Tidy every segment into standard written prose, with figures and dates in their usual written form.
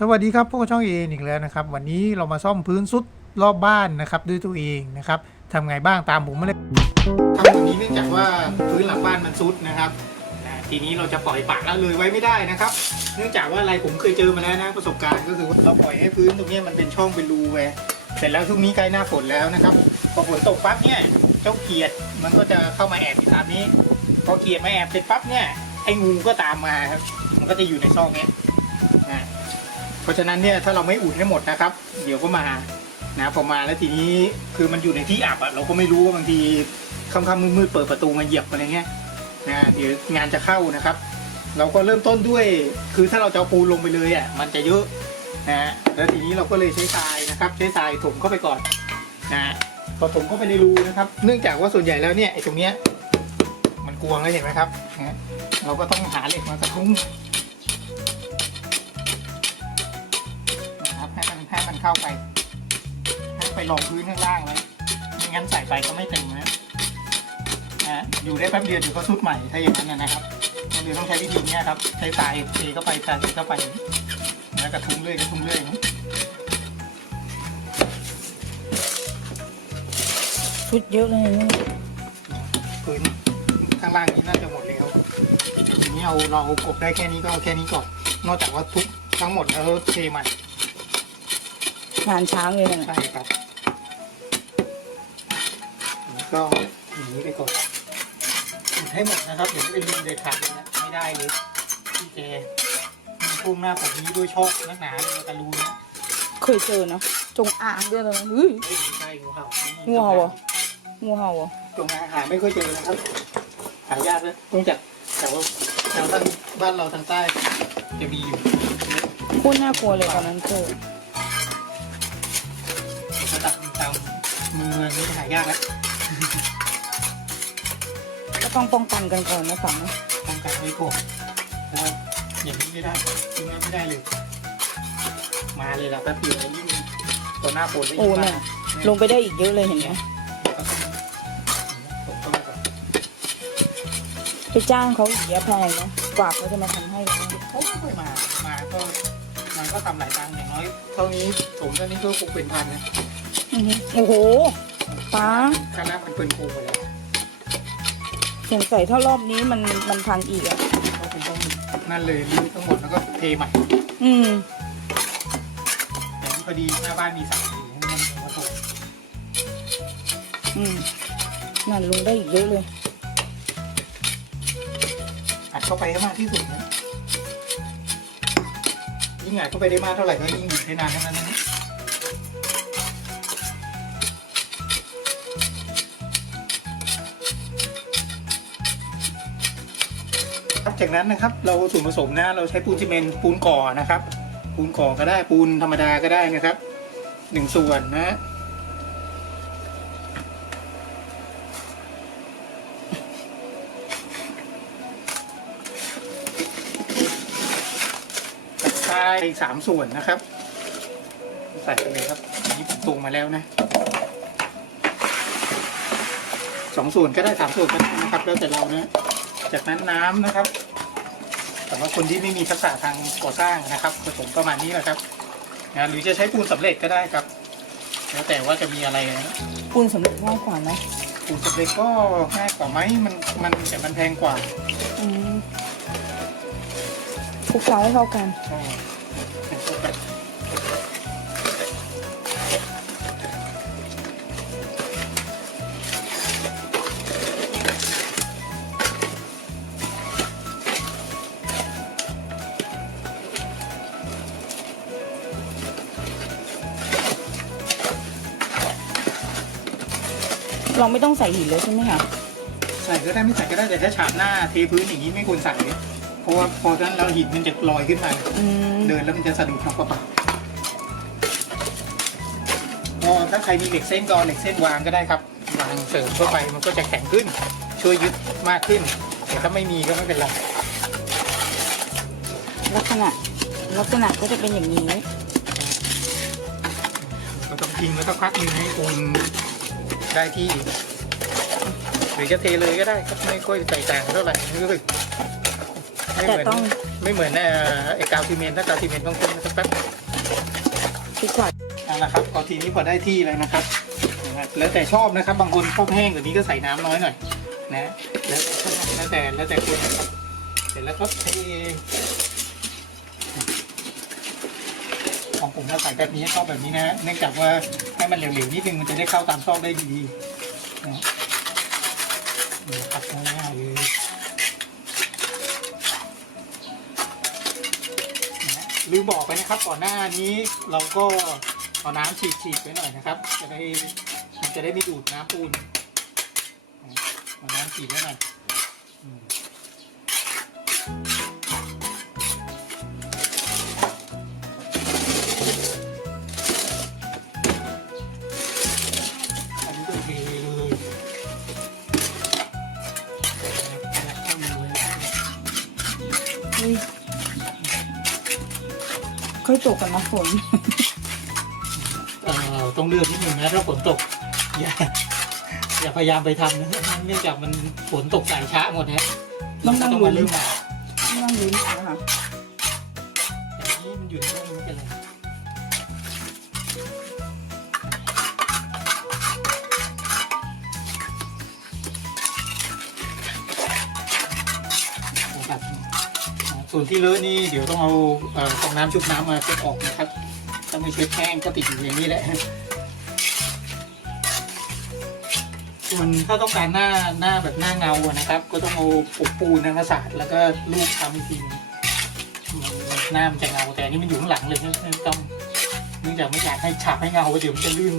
สวัสดีครับพวกช่องเออีกแล้วนะครับวันนี้เรามาซ่อมพื้นซุดรอบบ้านนะครับด้วยตัวเองนะครับทำไงบ้างตามผมมาเลยทำแบบนี้เนื่องจากว่าพื้นหลังบ้านมันซุดนะครับทีนี้เราจะปล่อยปละละเลยไว้ไม่ได้นะครับเนื่องจากว่าอะไรผมเคยเจอมาแล้วนะประสบการณ์ก็คือว่าเราปล่อยให้พื้นตรงนี้มันเป็นช่องเป็นรูไว้เสร็จแล้วช่วงนี้ใกล้หน้าฝนแล้วนะครับพอฝนตกปั๊บเนี่ยเจ้าเขียดมันก็จะเข้ามาแอบอยู่ตามนี้พอเขียดมาแอบเสร็จปั๊บเนี่ยไอ้งูก็ตามมาครับมันก็จะอยู่ในซอกนี้นะเพราะฉะนั้นเนี่ยถ้าเราไม่อุดให้หมดนะครับเดี๋ยวก็มานะพอมาแล้วทีนี้คือมันอยู่ในที่อับอะเราก็ไม่รู้ว่าบางทีค่ำๆมืดๆเปิดประตูมาเหยียบอะไรเงี้ยนะเดี๋ยวงานจะเข้านะครับ เราก็เริ่มต้นด้วยคือถ้าเราจะเอาปูนลงไปเลยอ่ะมันจะเยอะนะแล้วทีนี้เราก็เลยใช้ทรายนะครับใช้ทรายถมเข้าไปก่อนนะพอถมเข้าไปในรูนะครับเนื่องจากว่าส่วนใหญ่แล้วเนี่ยไอ้ตรงเนี้ยมันกวางแล้วเห็นไหมครับนะเราก็ต้องหาเหล็กมากระทุ้งให้มันเข้าไปให้ไปรองพื้นข้างล่างไว้ไม่งั้นใส่ไปก็ไม่เต็มนะอยู่ได้แป๊บเดียวเดี๋ยวก็สุดใหม่ถ้าอย่างนั้นนะครับเราเลยต้องใช้วิธีนี้ครับใช้ทรายเทเข้าไปทรายเทเข้าไปแล้วกระทุ้งเรื่อยชุดเยอะเลยนี่พื้นข้างล่างนี้น่าจะหมดแล้วทีนี้เรากบได้แค่นี้ก็เอาแค่นี้ก่อนนอกจากว่าทุกทั้งหมดแล้วเทใหม่งานช้างเลยนะใช่ครับก็อย่างนี้ไปก่อนให้หมดนะครับเดี๋ยวเป็นรูเด็ดขาดเลยนะไม่ได้เลยพี่แกพุ่งหน้าผมนี้ด้วยโชคนักหนาเลยกระรูนะเคยเจอเนาะจงอางด้วยนะเฮ้ยใช่งูเห่าอ่ะงูเห่าอ่ะจงอางหาไม่ค่อยเจอนะครับหายากเลยต้องจากแต่ว่าทางบ้านเราทางใต้จะมีอยู่โคตรน่ากลัวเลยตอนนั้นเจอระดับตามเมืองนี่หายากแล้วก็ต้องป้องกันกันก่อนนะฝังป้องกันไว้ก่อนเพราะว่าอย่างนี้ไม่ได้ยิงไม่ได้เลยมาเลยล่ะแป๊บเดียวยิ่งตัวหน้าฝนเลยโอ้เนี่ยลงไปได้อีกเยอะเลยเห็นไหมไปจ้างเขาเสียแพงนะกว่าเขาจะมาทำให้เขาไม่ค่อยมาก็มันก็ทำหลายตังค์อย่างน้อยเท่านี้ผมเท่านี้ก็คงเป็นพันนะโอ้โหป้าคณะมันเป็นโคไปแล้วสงสัยถ้ารอบนี้มันพังอีกอ่ะก็คงต้องนั่นเลยรื้อทั้งหมดแล้วก็เทใหม่แต่พอดีหน้าบ้านมีสั่งอยู่ให้มันมาส่งนั่นลงได้อีกเยอะเลยอัดเข้าไปให้มากที่สุดนะยิ่งอัดเข้าไปได้มากเท่าไหร่ก็ยิ่งอยู่ได้นานเท่านั้นนะจากนั้นนะครับเราส่วนผสมนะเราใช้ปูนซีเมนต์ปูนก่อนะครับปูนก่อก็ได้ปูนธรรมดาก็ได้นะครับ1 ส่วนนะทราย3 ส่วนนะครับใส่ไปเลยครับนี่ตรงมาแล้วนะ2 ส่วนก็ได้3 ส่วนก็ได้นะครับแล้วแต่เรานะจากนั้นน้ำนะครับสำหรับคนที่ไม่มีทักษะทางก่อสร้างนะครับผสมประมาณนี้แหละครับหรือจะใช้ปูนสำเร็จก็ได้ครับแล้วแต่ว่าจะมีอะไรนะปูนสำเร็จง่ายกว่าไหมปูนสำเร็จก็ง่ายกว่าไหมแต่มันแพงกว่าคลุกเคล้าให้เข้ากันเราไม่ต้องใส่หินเลยใช่ไหมคะใส่ก็ได้ไม่ใส่ก็ได้แต่ถ้าฉาบหน้าเทพื้นอย่างนี้ไม่ควรใส่เพราะว่าพอนั้นเราหินมันจะลอยขึ้นมาเดินแล้วมันจะสะดุดครับกระเป๋าถ้าใครมีเหล็กเส้นก็เหล็กเส้นวางก็ได้ครับวางเสริมเข้าไปมันก็จะแข็งขึ้นช่วยยึดมากขึ้นแต่ถ้าไม่มีก็ไม่เป็นไรลักษณะก็จะเป็นอย่างนี้ก็ต้องทิ้งแล้วก็พักนึงให้ปูนได้ที่หรือจะเทเลยก็ได้ครับไม่ค่อยใส่ต่างเท่าไหร่รู้สึกไม่เหมือนไอ้กาวซีเมนต์ถ้ากาวซีเมนต์ต้องเติมนะครับ แป๊บ ดีกว่า เอาละครับพอทีนี้พอได้ที่แล้วนะครับแล้วแต่ชอบนะครับบางคนชอบแห้งกว่านี้ก็ใส่น้ำน้อยหน่อยนะแล้วแต่คนนะครับเสร็จแล้วก็เทของผมถ้าใส่แบบนี้ชอบแบบนี้นะเนื่องจากว่าให้มันเหลวๆนิดนึงมันจะได้เข้าตามซอกได้ดีนะตัดง่ายๆเลยลืมบอกไปนะครับก่อนหน้านี้เราก็เอาน้ำฉีดไว้หน่อยนะครับมันจะได้ไม่ดูดน้ำปูนเอาน้ำฉีดไว้หน่อยอันนี้ก็เทเลยค่อยตกกันนะฝน ต้องเลือกนิดนึงนะถ้าฝนตกอย่าพยายามไปทำนะเนื่องจากมันฝนตกสายช้าหมดนะ ต้องนั่ง มาเริ่มใหม่ นั่งลุ้นนะคะ แต่นี้มันอยู่ในห้องนี้กันเลยนะครับส่วนที่เลอะนี่เดี๋ยวต้องเอาฟองน้ำชุบน้ำมาเช็ดออกนะครับถ้าไม่เช็ดแห้งก็ติดอยู่อย่างนี้แหละส่วนถ้าต้องการหน้าแบบหน้าเงาอะนะครับก็ต้องเอาปูนมาสาดแล้วก็ลูบทำอีกทีหน้ามันจะเงาแต่อันนี้มันอยู่ข้างหลังเลยไม่ต้องเนื่องจากไม่อยากให้ฉาบให้เงาเดี๋ยวมันจะลื่น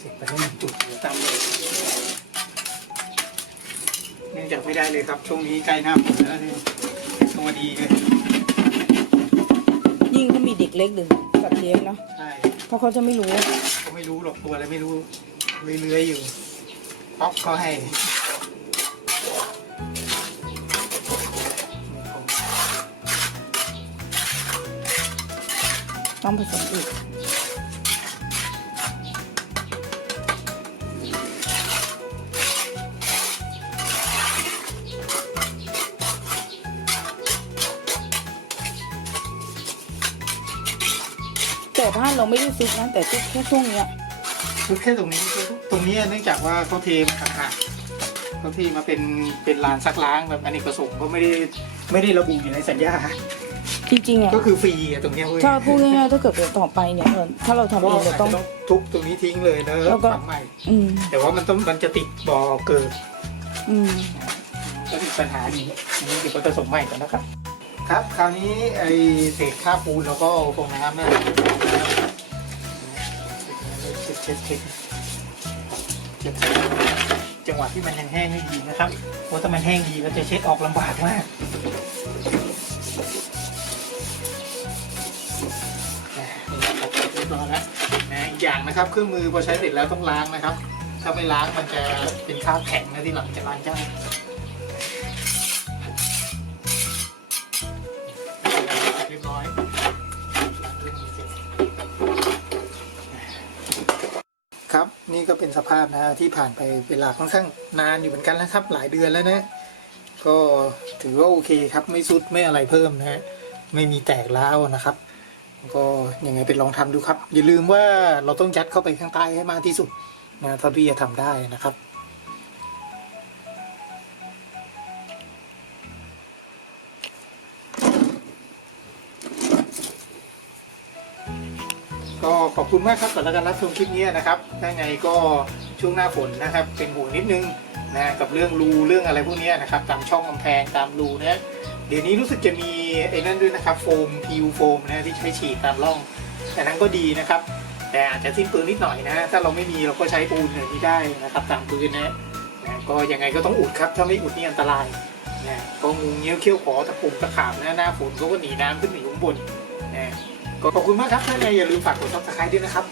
เสร็จไปแล้ว1 จุดตามเลยเนื่องจากไม่ได้เลยครับช่วงนี้ใกล้หน้าฝนแล้วนี่ตัวดีเลย ยิ่งถ้ามีเด็กเล็กหรือสัตว์เลี้ยงเนาะ ใช่ เพราะเขาจะไม่รู้ เขาไม่รู้หรอกตัวอะไรไม่รู้เลื้อยๆอยู่ป๊อกก็ให้ ต้องผสมอีกแต่บ้านเราไม่ได้ซุกนะแต่ซุกแค่ช่วงเนี้ย คือแค่ตรงนี้เนื่องจากว่าเขาเทมาต่างหากเขาเทมาเป็นลานซักล้างแบบอเนกประสงค์ก็ไม่ได้ระบุอยู่ในสัญญา จริงๆอ่ะ ก็คือฟรีอะตรงเนี้ยเว้ย ถ้าพูดง่ายๆถ้าเกิดเดี๋ยวต่อไปเนี่ยถ้าเราทำ ก็ เองเรา อาจ ต้อง จะต้องทุบตรงนี้ทิ้งเลยแล้ว แล้วก็ ทำใหม่ อืม แต่ว่ามันจะติดบ่อเกิด อืม ก็มีปัญหาดีอันนี้เดี๋ยวก็จะส่งใหม่ก่อนนะครับ ครับคราวนี้ไอเศษค่าปูนแล้วก็ฟองน้ำนะเช็ดจังหวะที่มันยังแห้งไม่ดีนะครับเพราะถ้ามันแห้งดีก็จะเช็ดออกลำบากมากเรียบร้อยแล้วนะอีกอย่างนะครับเครื่องมือพอใช้เสร็จแล้วต้องล้างนะครับ ถ้าไม่ล้างมันจะเป็นคราบแข็งนะที่หลังจะล้างยากเรียบร้อยครับนี่ก็เป็นสภาพนะที่ผ่านไปเวลาค่อนข้างนานอยู่เหมือนกันแล้วครับหลายเดือนแล้วนะก็ถือว่าโอเคครับไม่สุดไม่อะไรเพิ่มนะฮะไม่มีแตกร้าวนะครับก็ยังไงไปลองทำดูครับอย่าลืมว่าเราต้องยัดเข้าไปข้างใต้ให้มากที่สุดนะเท่าที่จะทำได้นะครับก็ขอบคุณมากครับสำหรับการรับชมคลิปนี้นะครับถ้าไงก็ช่วงหน้าฝนนะครับเป็นห่วงนิดนึงนะกับเรื่องรูเรื่องอะไรพวกนี้นะครับตามช่องกำแพงตามรูนะเดี๋ยวนี้รู้สึกจะมีไอ้นั่นด้วยนะครับโฟม PU โฟมนะที่ใช้ฉีดตามร่องแต่นั้นก็ดีนะครับแต่อาจจะสิ้นเปลืองนิดหน่อยนะถ้าเราไม่มีเราก็ใช้ปูนอย่างนี้ได้นะครับตามพื้นนะก็ยังไงก็ต้องอุดครับถ้าไม่อุดนี่อันตรายนะก็งูเงี้ยวเขี้ยวขอตะปุ่มตะขาบนะหน้าฝนเขาก็หนีน้ำขึ้นหนีข้างบนนะก็ขอบคุณมากครับถ้าไงอย่าลืมฝากกดซับสไครต์ด้วยนะครับ